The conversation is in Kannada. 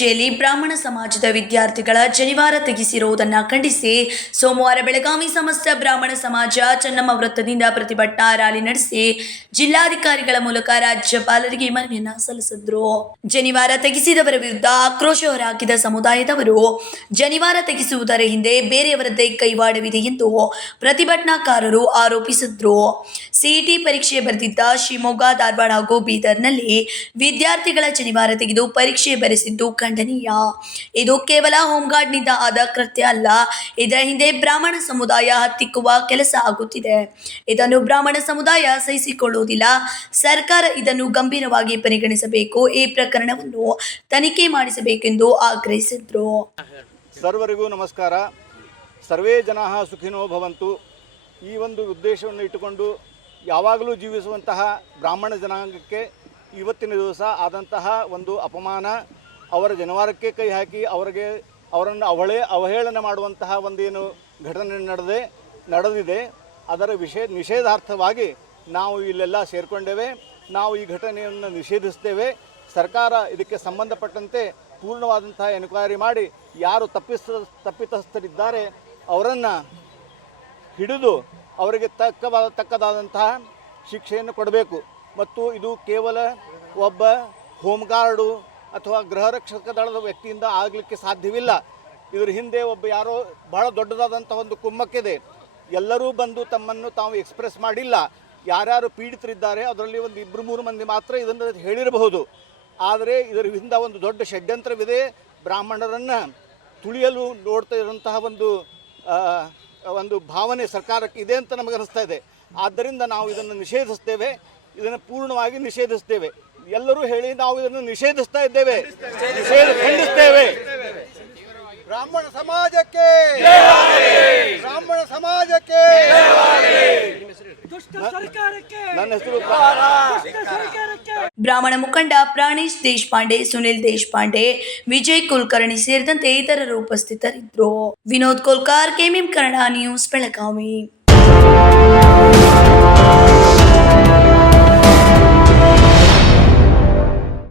ಪರೀಕ್ಷೆಯಲ್ಲಿ ಬ್ರಾಹ್ಮಣ ಸಮಾಜದ ವಿದ್ಯಾರ್ಥಿಗಳ ಜನಿವಾರ ತೆಗೆಸಿರುವುದನ್ನು ಖಂಡಿಸಿ ಸೋಮವಾರ ಬೆಳಗಾವಿ ಸಮಸ್ತ ಬ್ರಾಹ್ಮಣ ಸಮಾಜ ಚೆನ್ನಮ್ಮ ವೃತ್ತದಿಂದ ಪ್ರತಿಭಟನಾ ರ್ಯಾಲಿ ನಡೆಸಿ ಜಿಲ್ಲಾಧಿಕಾರಿಗಳ ಮೂಲಕ ರಾಜ್ಯಪಾಲರಿಗೆ ಮನವಿಯನ್ನ ಸಲ್ಲಿಸಿದ್ರು. ಜನಿವಾರ ತೆಗೆಸಿದವರ ವಿರುದ್ಧ ಆಕ್ರೋಶ ಹೊರಹಾಕಿದ ಸಮುದಾಯದವರು ಜನಿವಾರ ತೆಗೆಸುವುದರ ಹಿಂದೆ ಬೇರೆಯವರದ್ದೇ ಕೈವಾಡವಿದೆ ಎಂದು ಪ್ರತಿಭಟನಾಕಾರರು ಆರೋಪಿಸಿದ್ರು. ಸಿಇಟಿ ಪರೀಕ್ಷೆ ಬರೆದಿದ್ದ ಶಿವಮೊಗ್ಗ, ಧಾರವಾಡ ಹಾಗೂ ಬೀದರ್ನಲ್ಲಿ ವಿದ್ಯಾರ್ಥಿಗಳ ಜನಿವಾರ ತೆಗೆದು ಪರೀಕ್ಷೆ ಬರೆಸಿದ್ದು ಖಂಡನೀಯ. ಇದು ಕೇವಲ ಹೋಂಗಾರ್ಡ್ನಿಂದ ಆದ ಕೃತ್ಯ ಅಲ್ಲ, ಇದರ ಹಿಂದೆ ಬ್ರಾಹ್ಮಣ ಸಮುದಾಯ ಹತ್ತಿಕ್ಕುವ ಕೆಲಸ ಆಗುತ್ತಿದೆ. ಇದನ್ನು ಬ್ರಾಹ್ಮಣ ಸಮುದಾಯ ಸಹಿಸಿಕೊಳ್ಳುವುದಿಲ್ಲ. ಸರ್ಕಾರ ಇದನ್ನು ಗಂಭೀರವಾಗಿ ಪರಿಗಣಿಸಬೇಕು, ಈ ಪ್ರಕರಣವನ್ನು ತನಿಖೆ ಮಾಡಿಸಬೇಕೆಂದು ಆಗ್ರಹಿಸಿದರು. ಸರ್ವರಿಗೂ ನಮಸ್ಕಾರ. ಸರ್ವೇ ಜನಾಃ ಸುಖಿನೋ ಭವಂತು. ಈ ಒಂದು ಉದ್ದೇಶವನ್ನು ಇಟ್ಟುಕೊಂಡು ಯಾವಾಗಲೂ ಜೀವಿಸುವಂತಹ ಬ್ರಾಹ್ಮಣ ಜನಾಂಗಕ್ಕೆ ಇವತ್ತಿನ ದಿವಸ ಆದಂತಹ ಒಂದು ಅಪಮಾನ, ಅವರ ಜನಿವಾರಕ್ಕೆ ಕೈ ಹಾಕಿ ಅವರನ್ನು ಅವಹೇಳನ ಮಾಡುವಂತಹ ಒಂದೇನು ಘಟನೆ ನಡೆದಿದೆ, ಅದರ ನಿಷೇಧಾರ್ಥವಾಗಿ ನಾವು ಇಲ್ಲೆಲ್ಲ ಸೇರಿಕೊಂಡೇವೆ. ನಾವು ಈ ಘಟನೆಯನ್ನು ನಿಷೇಧಿಸ್ತೇವೆ. ಸರ್ಕಾರ ಇದಕ್ಕೆ ಸಂಬಂಧಪಟ್ಟಂತೆ ಪೂರ್ಣವಾದಂತಹ ಎನ್ಕ್ವೈರಿ ಮಾಡಿ ಯಾರು ತಪ್ಪಿತಸ್ಥರಿದ್ದಾರೆ ಅವರನ್ನು ಹಿಡಿದು ಅವರಿಗೆ ತಕ್ಕದಾದಂತಹ ಶಿಕ್ಷೆಯನ್ನು ಕೊಡಬೇಕು. ಮತ್ತು ಇದು ಕೇವಲ ಒಬ್ಬ ಹೋಮ್ಗಾರ್ಡು ಅಥವಾ ಗೃಹ ರಕ್ಷಕ ದಳದ ವ್ಯಕ್ತಿಯಿಂದ ಆಗಲಿಕ್ಕೆ ಸಾಧ್ಯವಿಲ್ಲ. ಇದರ ಹಿಂದೆ ಯಾರೋ ಬಹಳ ದೊಡ್ಡದಾದಂಥ ಒಂದು ಕುಮ್ಮಕ್ಕಿದೆ. ಎಲ್ಲರೂ ಬಂದು ತಮ್ಮನ್ನು ತಾವು ಎಕ್ಸ್ಪ್ರೆಸ್ ಮಾಡಿಲ್ಲ. ಯಾರ್ಯಾರು ಪೀಡಿತರಿದ್ದಾರೆ ಅದರಲ್ಲಿ ಒಂದು 2-3 ಮಂದಿ ಮಾತ್ರ ಇದನ್ನು ಹೇಳಿರಬಹುದು. ಆದರೆ ಇದರ ಹಿಂದೆ ಒಂದು ದೊಡ್ಡ ಷಡ್ಯಂತ್ರವಿದೆ. ಬ್ರಾಹ್ಮಣರನ್ನು ತುಳಿಯಲು ನೋಡ್ತಾ ಇರುವಂತಹ ಒಂದು ಭಾವನೆ ಸರ್ಕಾರಕ್ಕೆ ಇದೆ ಅಂತ ನಮಗನಿಸ್ತಾ ಇದೆ. ಆದ್ದರಿಂದ ನಾವು ಇದನ್ನು ನಿಷೇಧಿಸ್ತೇವೆ, ಇದನ್ನು ಪೂರ್ಣವಾಗಿ ನಿಷೇಧಿಸ್ತೇವೆ. ಎಲ್ಲರೂ ಹೇಳಿ ನಾವು ಇದನ್ನು ನಿಷೇಧಿಸ್ತಾ ಇದ್ದೇವೆ, ಖಂಡಿಸ್ತೇವೆ. ಬ್ರಾಹ್ಮಣ ಸಮಾಜಕ್ಕೆ, ಬ್ರಾಹ್ಮಣ ಸಮಾಜಕ್ಕೆ, ನನ್ನ ಹೆಸರು ಬ್ರಾಹ್ಮಣ ಮುಖಂಡ ಪ್ರಾಣೇಶ್ ದೇಶಪಾಂಡೆ, ಸುನಿಲ್ ದೇಶಪಾಂಡೆ, ವಿಜಯ್ ಕುಲಕರ್ಣಿ ಸೇರಿದಂತೆ ಇತರರು ಉಪಸ್ಥಿತರಿದ್ದರು. Vinod Kolkar, KMM Kannada news, Belagavi.